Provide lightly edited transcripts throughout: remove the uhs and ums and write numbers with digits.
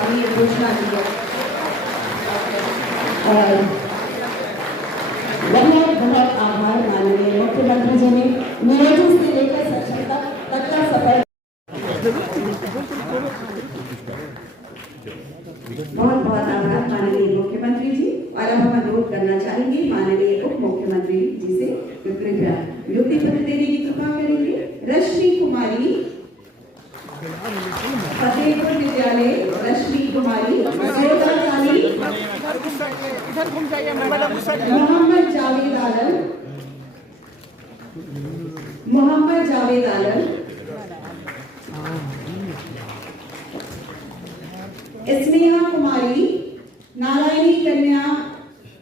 सामने घोषणा की है। और बहुत बहुत आभार माननीय मुख्यमंत्री जी ने नियोजन से लेकर सक्षमता तक का सफर। बहुत बहुत आभार माननीय मुख्यमंत्री जी। और अब हम अनुरोध करना चाहेंगे माननीय उप मुख्यमंत्री जी से कृपया नियुक्ति पत्र देने की कृपा करेंगे। रश्मि कुमारी, फतेहपुर विद्यालय, रश्मि कुमारी, इधर घूम जाइए मैडम। मोहम्मद जावेद आलम, मोहम्मद जावेद आलम, स्नेहा कुमारी, नारायणी कन्या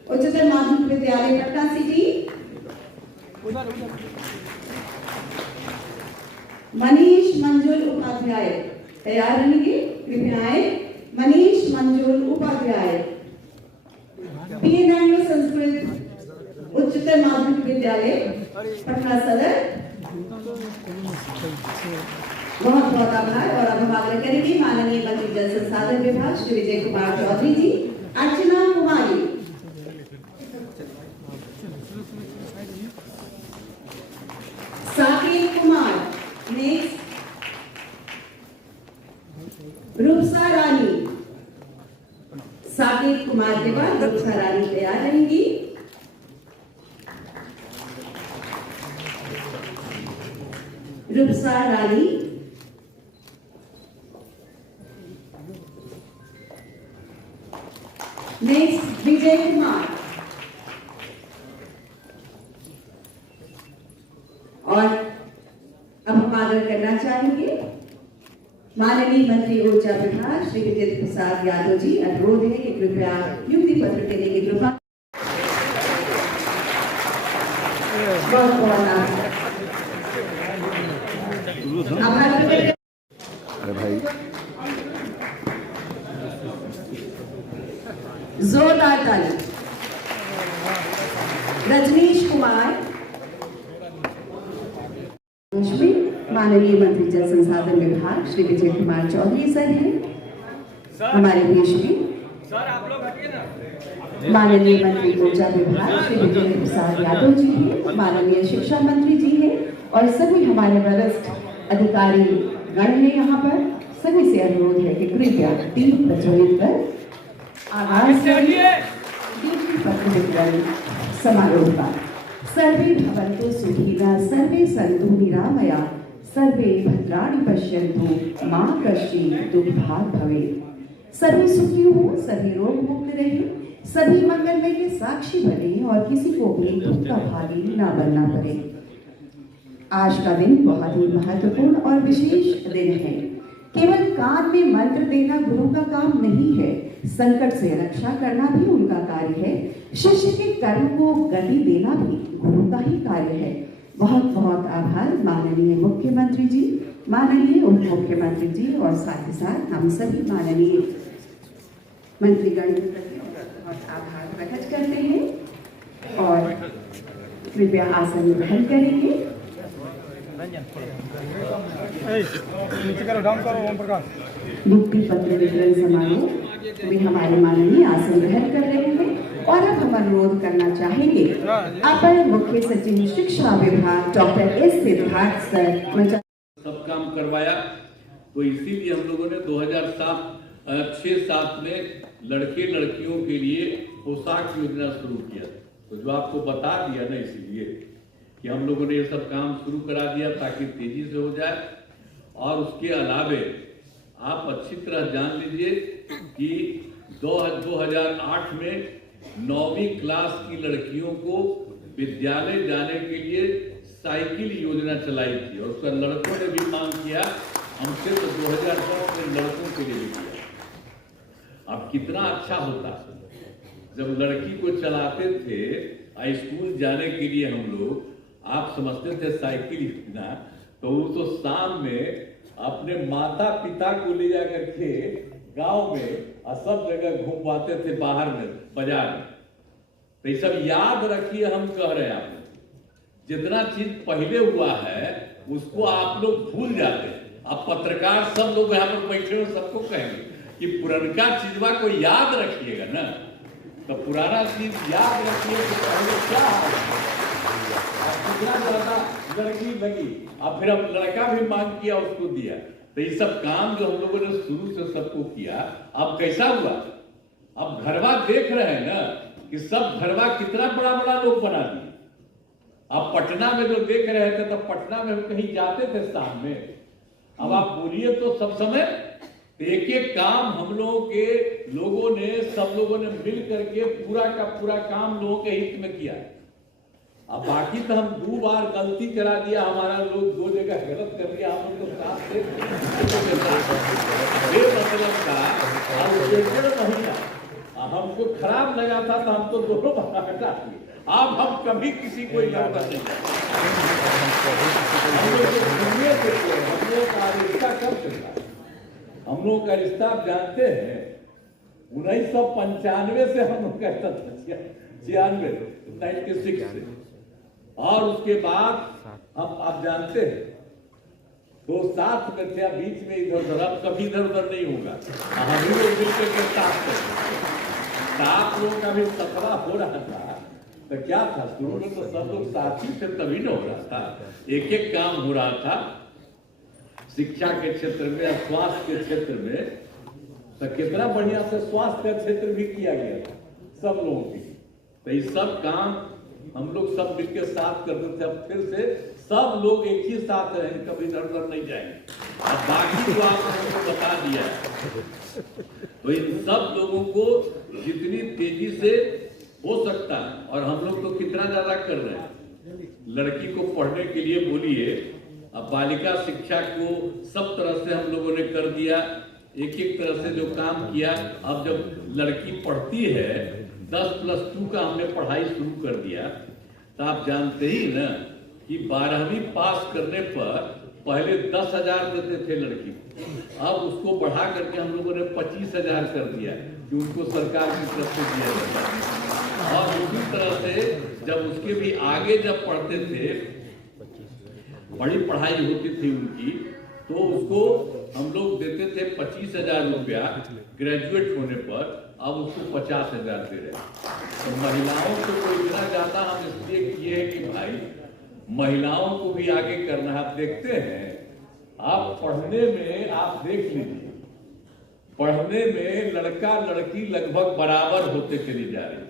उच्चतर माध्यमिक विद्यालय पटना सिटी, मनीष मंजुल उपाध्याय, तैयार रहेंगे कृपया आए। मनीष मंजुल उपाध्याय, पीएन संस्कृत उच्चतर माध्यमिक विद्यालय पटना सदर। बहुत बहुत आभार। और अब हम आग्रह करेंगे माननीय मंत्री जल संसाधन विभाग श्री विजय कुमार चौधरी जी। अर्चना कुमारी, साकेत कुमार, नेक्स्ट रूपसा रानी, साकेत कुमार के बाद रूपसा रानी तैयार रहेंगी। रूपसा रानी, नेक्स्ट विजय कुमार। और अब हम आग्रह करना चाहेंगे माननीय मंत्री ऊर्जा विभाग श्री विजय प्रसाद यादव जी, अनुरोध है कि कृपया नियुक्ति पत्र देने की कृपा। बहुत बहुत आभार। अरे भाई जोरदार ताली। रजनीश कुमार, माननीय मंत्री जल संसाधन विभाग श्री विजय कुमार चौधरी सर हैं हमारे देश में। माननीय मंत्री ऊर्जा विभाग श्री विजय प्रसाद यादव जी हैं, माननीय शिक्षा मंत्री जी हैं और सभी हमारे वरिष्ठ अधिकारी गण हैं यहाँ पर। सभी से अनुरोध है कि कृपया दीप प्रज्वलित कर आगाज करिए दीप पत्र वितरण समारोह का। सर्वे भवन्तु सुखिनः, सर्वे सन्तु निरामया, सर्वे भद्राणि पश्यन्तु, मा कश्चित् दुःखभाग् भवेत्। सभी सुखी हो, सभी रोग मुक्त रहे, सभी मंगलमय के साक्षी बने और किसी को भी दुख का भागी न बनना पड़े। आज का दिन बहुत ही महत्वपूर्ण और विशेष दिन है। केवल कान में मंत्र देना गुरु का काम नहीं है, संकट से रक्षा करना भी उनका कार्य है। शिष्य के कर्म को गति देना भी गुरु का ही कार्य है। बहुत बहुत आभार माननीय मुख्यमंत्री जी, माननीय उप मुख्यमंत्री जी और साथ ही साथ हम सभी माननीय मंत्रीगण के प्रति बहुत आभार प्रकट करते हैं। और कृपया आसन ग्रहण करेंगे। नियुक्ति पत्र वितरण समारोह में हमारे माननीय आसन ग्रहण कर रहे हैं। और अब हम अनुरोध करना चाहेंगे अपर मुख्य सचिव शिक्षा विभाग डॉक्टर एस सिद्धार्थ सर। सब काम करवाया, तो इसीलिए हम लोगों ने 2006-7 में लड़के लड़कियों के लिए पोशाक योजना शुरू किया। तो जो आपको बता दिया ना, इसीलिए कि हम लोगों ने ये सब काम शुरू करा दिया ताकि तेजी से हो जाए। और उसके अलावे आप अच्छी तरह जान लीजिए कि 2008 में 9वीं क्लास की लड़कियों को विद्यालय जाने के लिए साइकिल योजना चलाई थी और उसका लड़कों ने भी मांग किया हमसे, तो 2010 में लड़कों के लिए भी किया। अब कितना अच्छा होता जब लड़की को चलाते थे स्कूल जाने के लिए हम लोग, आप समझते थे साइकिल योजना, तो वो तो शाम में अपने माता पिता को ले जाकर के गांव में और सब जगह घूमवाते थे, बाहर में बाजार में। तो ये सब याद रखिए, हम कह रहे हैं आप जितना चीज पहले हुआ है उसको आप लोग भूल जाते हैं। अब पत्रकार सब लोग यहाँ पर बैठे हुए सबको कहेंगे कि पुरनका चीजवा को याद रखिएगा ना, तो पुराना चीज याद रखिए कि पहले क्या कितना ज्यादा लड़की लगी, और फिर अब लड़का भी मांग किया, उसको दिया। तो ये सब काम जो हम लोगों ने शुरू से सबको किया, अब कैसा हुआ? अब घरवा देख रहे हैं ना कि सब घरवा कितना बड़ा बड़ा लोग बना दिए। अब पटना में जो देख रहे थे, तो पटना में हम कहीं जाते थे शाम में, अब आप बोलिए तो सब समय एक एक काम हम लोगों के लोगों ने, सब लोगों ने मिल करके पूरा का पूरा काम लोगों के हित में किया। अब बाकी तो हम 2 बार गलती करा दिया, हमारा लोग 2 जगह गलत कर दिया, हम लोग साथ थे मतलब का। अब 1.5 महीना हमको खराब लगा था, तो हम तो दोनों बार हटा दिए। अब हम कभी किसी को लगता नहीं, हम लोग का रिश्ता आप जानते हैं 1995 से हम लोग का रिश्ता था, 96 से। और उसके बाद हम आप जानते हैं 2 साथ में थे, बीच में इधर उधर, अब कभी इधर उधर नहीं होगा। हम लोग मिलकर के साथ लोगों का भी सफरा हो रहा था। तो क्या था, शुरू में तो सब लोग साथी थे, तभी न हो रहा था, एक एक काम हो रहा था। शिक्षा के क्षेत्र में, स्वास्थ्य के क्षेत्र में, तो कितना बढ़िया से स्वास्थ्य का क्षेत्र भी किया गया था सब लोगों की। तो ये सब काम हम लोग सब मिलकर साथ करते थे। अब फिर से सब लोग एक ही साथ रहेंगे, कभी इधर उधर नहीं जाएंगे। अब बाकी जो आपने बता दिया, तो इन सब लोगों को जितनी तेजी से हो सकता है, और हम लोग तो कितना ज्यादा कर रहे हैं लड़की को पढ़ने के लिए, बोलिए। अब बालिका शिक्षा को सब तरह से हम लोगों ने कर दिया, एक एक तरह से जो काम किया। अब जब लड़की पढ़ती है 10+2 का हमने पढ़ाई शुरू कर दिया, तो आप जानते ही ना कि 12वीं पास करने पर पहले 10,000 देते थे लड़की, अब उसको बढ़ा करके हम लोगों ने 25,000 कर दिया, कि उनको सरकार की तरफ से दिया जाता है। और उसी तरह से जब उसके भी आगे जब पढ़ते थे, बड़ी पढ़ाई होती थी उनकी, तो उसको हम लोग देते थे 25,000 रुपया ग्रेजुएट होने पर, अब उसको 50,000 दे रहे हैं। तो महिलाओं को इतना ज्यादा हम इसलिए किए हैं कि भाई महिलाओं को भी आगे करना है। आप देखते हैं, आप पढ़ने में आप देख लीजिए, पढ़ने में लड़का लड़की लगभग बराबर होते चली जा रही है,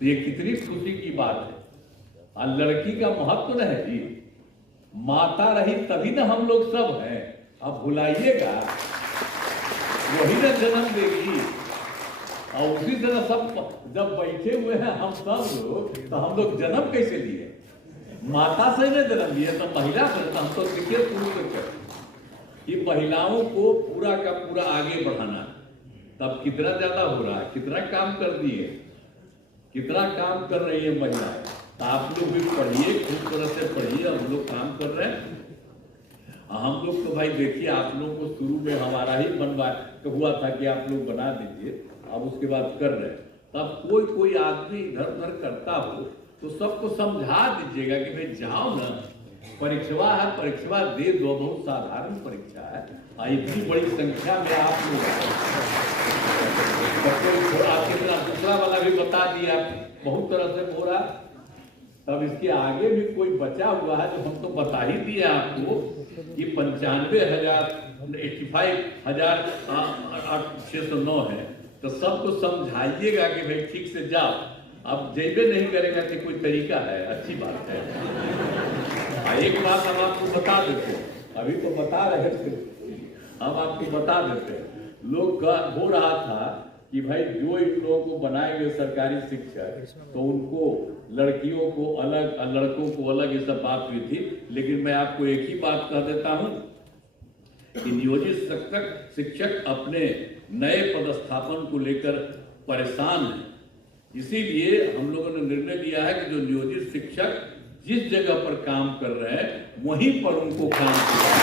तो ये कितनी खुशी की बात है। और लड़की का महत्व न है जी, माता रही तभी ना हम लोग सब हैं। अब भुलाइएगा, वही ना जन्म देगी, और उसी तरह सब जब बैठे हुए हैं हम सब लोग, तो हम लोग जन्म कैसे लिए? माता से ने जन्म लिया, तो महिला से। हम तो सीखे शुरू से कि महिलाओं को पूरा का पूरा आगे बढ़ाना। तब कितना ज्यादा हो रहा है, कितना काम कर दिए, कितना काम कर रही है महिलाएं। तो आप लोग भी पढ़िए, खूब तरह से पढ़िए, हम लोग काम कर रहे हैं। हम लोग तो भाई देखिए, आप लोगों को शुरू में हमारा ही बनवा हुआ था कि आप लोग बना दीजिए, अब उसके बाद कर रहे हैं। तब कोई आदमी इधर उधर करता हो तो सबको समझा दीजिएगा कि भाई जाओ ना, परीक्षा है, परीक्षा दे दो, बहुत साधारण परीक्षा है। इतनी बड़ी संख्या में आप लोग, दूसरा वाला भी बता दिया, बहुत तरह से हो रहा। तब इसके आगे भी कोई बचा हुआ है जो हम तो बता ही दिए आपको कि 95,609 है। तो सबको समझाइएगा कि भाई ठीक से जाओ। अब जेबे नहीं करेगा कि कोई तरीका है, अच्छी बात है। एक बात हम आपको बता देते हैं, अभी तो बता रहे थे, हम आपको बता देते हैं। लोग हो रहा था कि भाई जो इन लोगों को बनाएंगे सरकारी शिक्षक, तो उनको लड़कियों को अलग, लड़कों को अलग, ये सब बात हुई थी। लेकिन मैं आपको एक ही बात कह देता हूं कि नियोजित शिक्षक अपने नए पदस्थापन को लेकर परेशान है। इसीलिए हम लोगों ने निर्णय लिया है कि जो नियोजित शिक्षक जिस जगह पर काम कर रहे हैं वहीं पर उनको काम करना।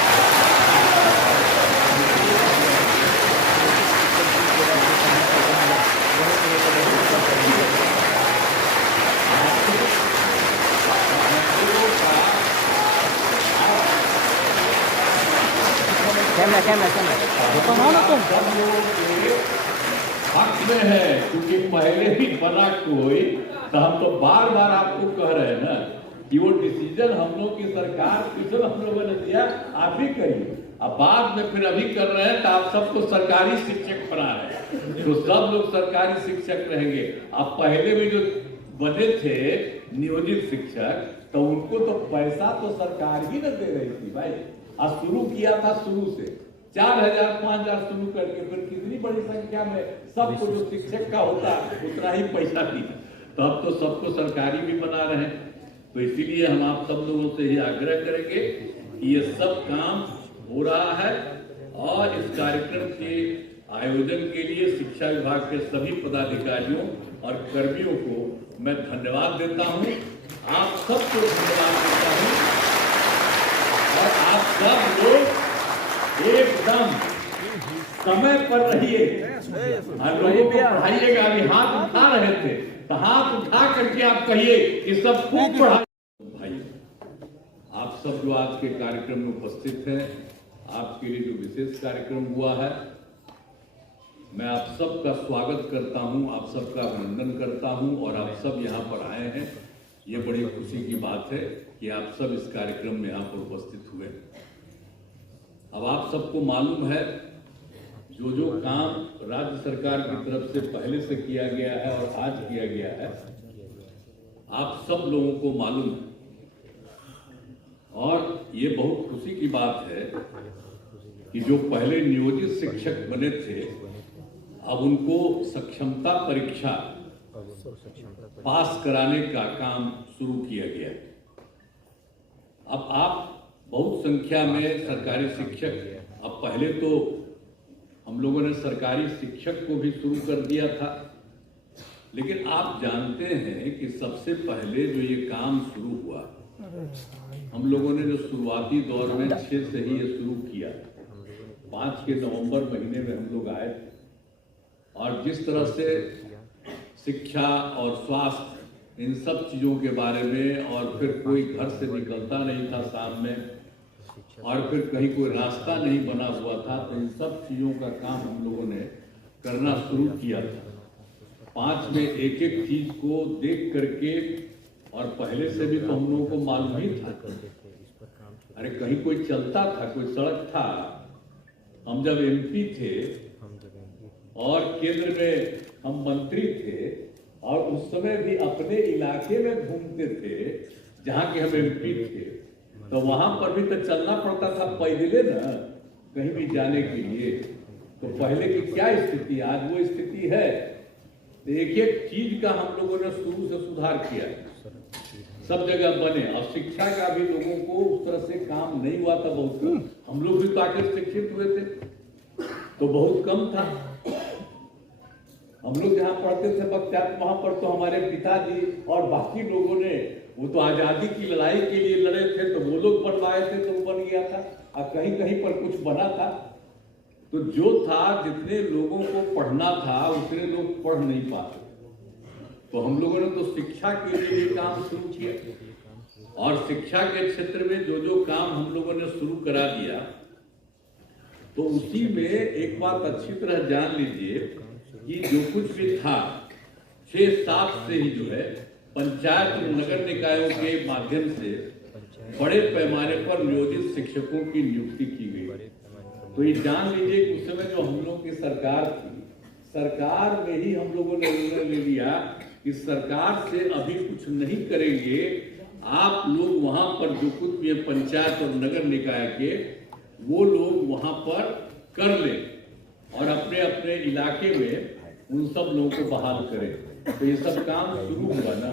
कैमरा कैमरा कैमरा ना तुम इसमें है क्योंकि पहले भी बना कोई, तो हम तो बार बार आपको कह रहे हैं ना कि वो डिसीजन हम लोग की सरकार किसने हम लोगों ने दिया, आप ही करिए। अब बाद में फिर अभी कर रहे हैं तो आप सबको सरकारी शिक्षक बना रहे हैं, तो सब लोग सरकारी शिक्षक रहेंगे। अब पहले भी जो बने थे नियोजित शिक्षक, तो उनको तो पैसा तो सरकार ही न दे रही थी भाई। आज शुरू किया था, शुरू से 4,000 5,000 शुरू करके फिर कितनी बड़ी संख्या में सबको जो शिक्षक का होता उतना ही पैसा दिया, तो अब तो सबको सरकारी भी बना रहे हैं। तो इसीलिए हम आप सब लोगों से ही आग्रह करेंगे कि ये सब काम हो रहा है, और इस कार्यक्रम के आयोजन के लिए शिक्षा विभाग के सभी पदाधिकारियों और कर्मियों को मैं धन्यवाद देता हूं। आप सबको धन्यवाद देता हूं, और आप सब लोग एकदम समय पर रहिए, लोगों को पढ़ाइएगा। अभी हाथ उठा रहे थे तो हाथ उठा करके आप कहिए कि सब खूब पढ़ाई। भाई आप सब जो आज के कार्यक्रम में उपस्थित हैं, आपके लिए जो विशेष कार्यक्रम हुआ है, मैं आप सबका स्वागत करता हूं, आप सबका अभिनंदन करता हूं, और आप सब यहां पर आए हैं। ये बड़ी खुशी की बात है कि आप सब इस कार्यक्रम में यहां पर उपस्थित हुए। अब आप सबको मालूम है जो काम राज्य सरकार की तरफ से पहले से किया गया है और आज किया गया है, आप सब लोगों को मालूम है। और ये बहुत खुशी की बात है कि जो पहले नियोजित शिक्षक बने थे, अब उनको सक्षमता परीक्षा पास कराने का काम शुरू किया गया। अब आप बहुत संख्या में सरकारी शिक्षक, अब पहले तो हम लोगों ने सरकारी शिक्षक को भी शुरू कर दिया था, लेकिन आप जानते हैं कि सबसे पहले जो ये काम शुरू हुआ, हम लोगों ने जो शुरुआती दौर में 6 से ही ये शुरू किया। 5 के नवंबर महीने में हम लोग आए, और जिस तरह से शिक्षा और स्वास्थ्य इन सब चीज़ों के बारे में, और फिर कोई घर से निकलता नहीं था शाम में, और फिर कहीं कोई रास्ता नहीं बना हुआ था, तो इन सब चीज़ों का काम हम लोगों ने करना शुरू किया था। 5 में एक एक चीज़ को देख करके, और पहले से भी तो हम लोगों को मालूम ही था, अरे कहीं कोई चलता था, कोई सड़क था। हम जब एमपी थे और केंद्र में हम मंत्री थे, और उस समय भी अपने इलाके में घूमते थे जहाँ के हम एमपी थे, तो वहां पर भी तो चलना पड़ता था पैदल ना, कहीं भी जाने के लिए। तो पहले की क्या स्थिति, आज वो स्थिति है। तो एक एक चीज का हम लोगों ने शुरू से सुधार किया, सब जगह बने। और शिक्षा का भी लोगों को उस तरह से काम नहीं हुआ था, बहुत हम लोग भी तो आकर शिक्षित हुए थे, तो बहुत कम था। हम लोग जहाँ पढ़ते थे बख्तियार, वहां पर तो हमारे पिताजी और बाकी लोगों ने वो तो आजादी की लड़ाई के लिए लड़े थे, तो वो लोग बनवाए थे, तो वो बन गया था। और कहीं कहीं पर कुछ बना था, तो जो था, जितने लोगों को पढ़ना था उतने लोग पढ़ नहीं पाते। तो हम लोगों ने तो शिक्षा के लिए ये काम शुरू किया, और शिक्षा के क्षेत्र में जो काम हम लोगों ने शुरू करा दिया, तो उसी में एक बात अच्छी तरह जान लीजिए कि जो कुछ भी था 6-7 से ही जो है पंचायत और नगर निकायों के माध्यम से बड़े पैमाने पर नियोजित शिक्षकों की नियुक्ति की गई। तो ये जान लीजिए कि उस समय जो हम लोगों की सरकार थी, सरकार में ही हम लोगों ने निर्णय ले लिया कि सरकार से अभी कुछ नहीं करेंगे, आप लोग वहां पर जो कुछ भी पंचायत और नगर निकाय के वो लोग वहां पर कर ले, और अपने अपने इलाके में उन सब लोगों को बहाल करें। तो ये सब काम शुरू हुआ ना,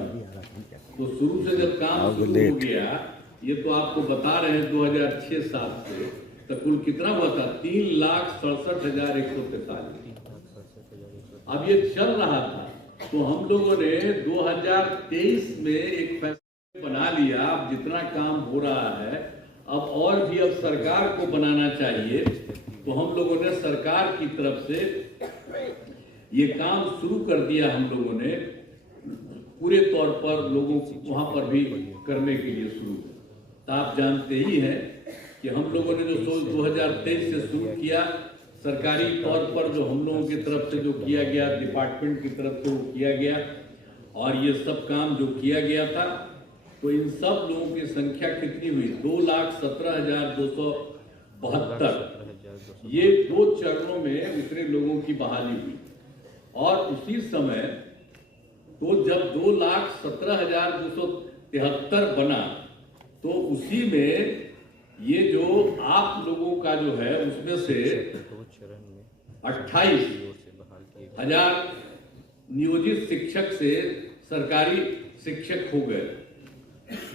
तो शुरू से जब काम शुरू हो गया, ये तो आपको बता रहे हैं 2006-7 से, तो कुल कितना हुआ था, 3,67,143। अब ये चल रहा था, तो हम लोगों ने 2023 में एक फैसला बना लिया, अब जितना काम हो रहा है, अब और भी अब सरकार को बनाना चाहिए। तो हम लोगों ने सरकार की तरफ से ये काम शुरू कर दिया, हम लोगों ने पूरे तौर पर लोगों को वहां पर भी करने के लिए शुरू। तो आप जानते ही हैं कि हम लोगों ने जो 2023 से शुरू किया, सरकारी तौर पर जो हम लोगों की तरफ से जो किया गया, डिपार्टमेंट की तरफ से वो किया गया, और ये सब काम जो किया गया था, तो इन सब लोगों की संख्या कितनी हुई? 2,17,272। ये 2 चरणों में इतने लोगों की बहाली हुई। और उसी समय तो जब 2,17,273 बना, तो उसी में ये जो आप लोगों का जो है उसमें से 28,000 नियोजित शिक्षक से सरकारी शिक्षक हो गए।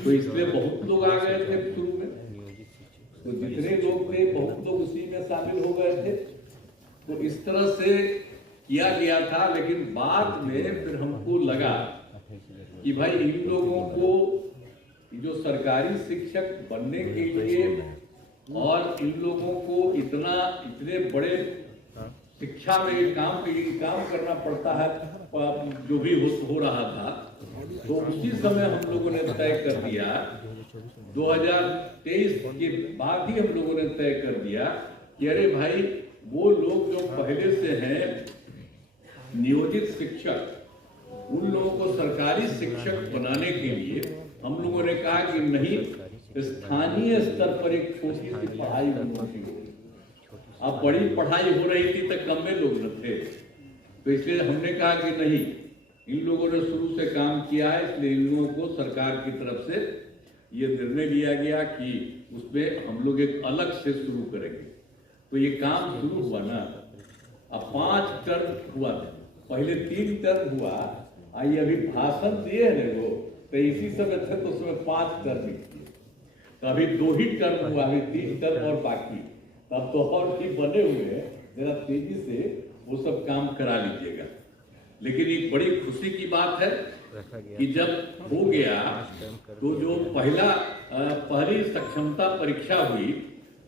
तो इसलिए बहुत लोग आ गए थे शुरू में, तो जितने लोग थे बहुत लोग उसी में शामिल हो गए थे। तो इस तरह से किया गया था। लेकिन बाद में फिर हमको लगा कि भाई इन लोगों को जो सरकारी शिक्षक बनने के लिए और इन लोगों को इतने बड़े शिक्षा में काम करना पड़ता है, जो भी हो रहा था। तो उसी समय हम लोगों ने तय कर दिया, 2023 के बाद ही हम लोगों ने तय कर दिया कि अरे भाई वो लोग जो पहले से हैं नियोजित शिक्षक, उन लोगों को सरकारी शिक्षक बनाने के लिए हम लोगों ने कहा कि नहीं, स्थानीय स्तर पर एक छोटी सी पढ़ाई होनी चाहिए। अब बड़ी पढ़ाई हो रही थी तो कम में लोग न थे, तो इसलिए हमने कहा कि नहीं, इन लोगों ने शुरू से काम किया है, इसलिए इन लोगों को सरकार की तरफ से ये निर्णय लिया गया कि उसमें हम लोग एक अलग से शुरू करेंगे। तो ये काम शुरू हुआ ना, अब 5 टर्म हुआ था, पहले 3 टर्म हुआ, ये अभी भाषण दिए है वो, तो इसी समय थे तो उसमें 5 टर्म किए। तो अभी 2 ही टर्म हुआ, अभी 3 टर्म और बाकी, तब तो और भी बने हुए हैं। जरा तेजी से वो सब काम करा लीजिएगा। लेकिन एक बड़ी खुशी की बात है कि जब हो गया तो जो पहली सक्षमता परीक्षा हुई,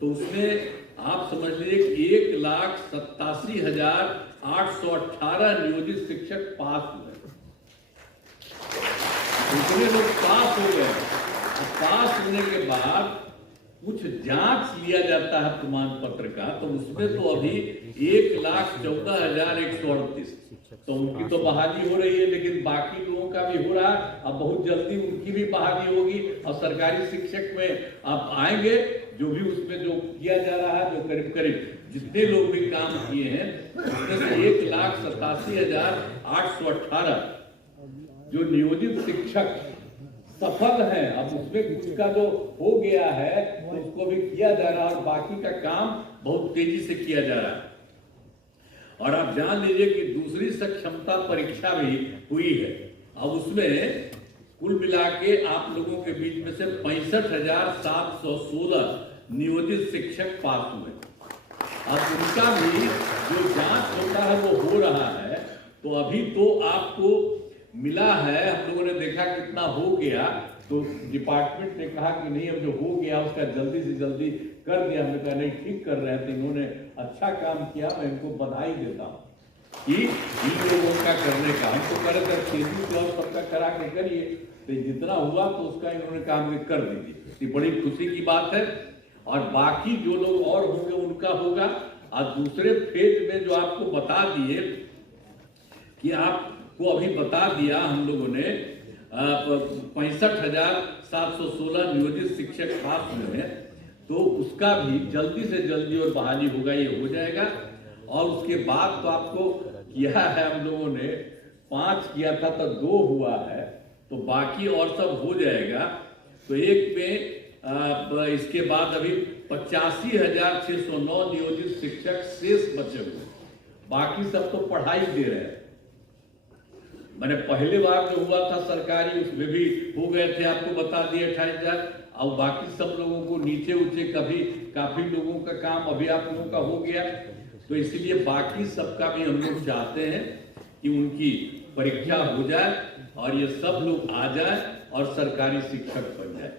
तो उसमें आप समझ लीजिए 1,87,818 नियोजित शिक्षक पास हुए। इतने लोग पास हो गए। पास होने के बाद कुछ जांच लिया जाता है प्रमाण पत्र का, तो उसमें तो अभी 1,14,138, तो उनकी तो बहाली हो रही है, लेकिन बाकी लोगों का भी हो रहा है। अब बहुत जल्दी उनकी भी बहाली होगी और सरकारी शिक्षक में आप आएंगे, जो भी उसमें जो किया जा रहा है, जो करीब जितने लोग भी काम किए हैं, उसमें से 1,87,818 जो नियोजित शिक्षक सफल है। अब उसमें उसका जो हो गया है तो उसको भी किया जा रहा है, और बाकी का काम बहुत तेजी से किया जा रहा है। और आप जान लीजिए कि दूसरी सक्षमता परीक्षा भी हुई है। अब उसमें कुल मिला के आप लोगों के बीच में से 65,716 नियोजित शिक्षक पास हुए। अब उनका भी जो जांच होता है वो हो रहा है। तो अभी तो आपको मिला है, हम लोगों ने देखा कितना हो गया, तो डिपार्टमेंट ने कहा कि नहीं, अब जो हो गया उसका जल्दी से जल्दी कर दिया। हमने कहा नहीं, ठीक कर रहे हैं, तो इन्होंने अच्छा काम किया, मैं इनको बधाई देता हूँ कि इन लोगों का करने का। हम तो कर तेजी से और सबका करा के करिए, तो जितना हुआ तो उसका इन्होंने काम कर दीजिए। बड़ी खुशी की बात है। और बाकी जो लोग और होंगे उनका होगा। और दूसरे फेज में जो आपको बता दिए कि आपको अभी बता दिया हम लोगों ने 65,716 नियोजित शिक्षक पास हुए हैं, तो उसका भी जल्दी से जल्दी और बहाली होगा, ये हो जाएगा। और उसके बाद तो आपको किया है हम लोगों ने 5 किया था तो 2 हुआ है, तो बाकी और सब हो जाएगा। तो एक में इसके बाद अभी 85,609 नियोजित शिक्षक शेष बचे हुए, बाकी सब तो पढ़ाई दे रहे हैं। मैंने पहले बार जो हुआ था सरकारी, उसमें भी हो गए थे, आपको बता दिए 28,000। और बाकी सब लोगों को नीचे ऊंचे काफी लोगों का काम अभी आप लोगों का हो गया। तो इसलिए बाकी सबका भी हम लोग चाहते हैं कि उनकी परीक्षा हो जाए और ये सब लोग आ जाए और सरकारी शिक्षक बन जाए।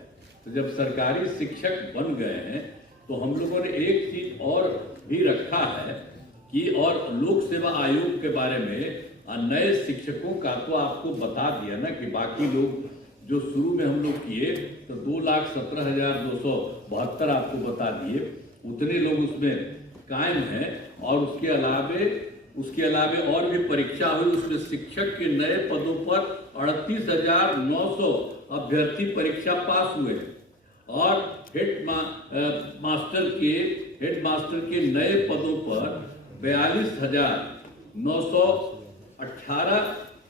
तो जब सरकारी शिक्षक बन गए हैं तो हम लोगों ने एक चीज और भी रखा है कि और लोक सेवा आयोग के बारे में नए शिक्षकों का तो आपको बता दिया ना कि बाकी लोग जो शुरू में हम लोग किए तो 2,17,272 आपको बता दिए, उतने लोग उसमें कायम हैं। और उसके अलावे और भी परीक्षा हुई। उसमें शिक्षक के नए पदों पर 38,900 अभ्यर्थी परीक्षा पास हुए और हेड मास्टर के नए पदों पर 42,918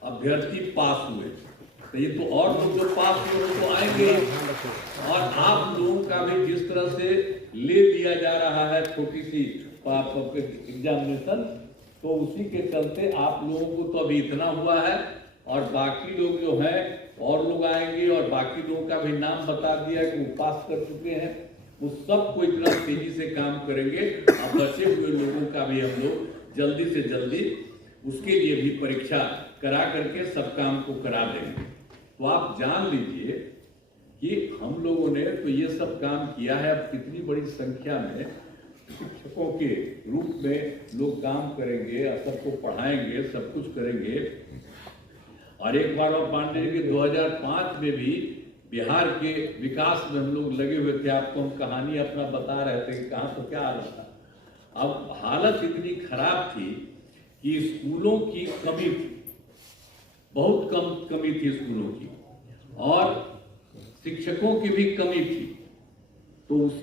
अभ्यर्थी पास हुए। तो ये तो और लोग जो पास हुए तो आएंगे। और आप लोगों का भी जिस तरह से ले लिया जा रहा है छोटी सी एग्जामिनेशन, तो उसी के चलते आप लोगों को तो अभी इतना हुआ है और बाकी लोग जो हैं और लोग आएंगे और बाकी लोगों का भी नाम बता दिया कि वो पास कर चुके हैं। वो सबको इतना तेजी से काम करेंगे और बचे हुए लोगों का भी हम लोग जल्दी से जल्दी उसके लिए भी परीक्षा करा करके सब काम को करा देंगे। तो आप जान लीजिए कि हम लोगों ने तो ये सब काम किया है। अब कितनी बड़ी संख्या में शिक्षकों के रूप में लोग काम करेंगे, सबको पढ़ाएंगे, सब कुछ करेंगे। और एक बार और मान लीजिए कि 2005 में भी बिहार के विकास में हम लोग लगे हुए थे। आपको हम कहानी अपना बता रहे थे कि कहाँ तो क्या हालत था। अब हालत इतनी खराब थी कि स्कूलों की कमी थी, बहुत कम कमी थी स्कूलों की, और शिक्षकों की भी कमी थी। तो उसी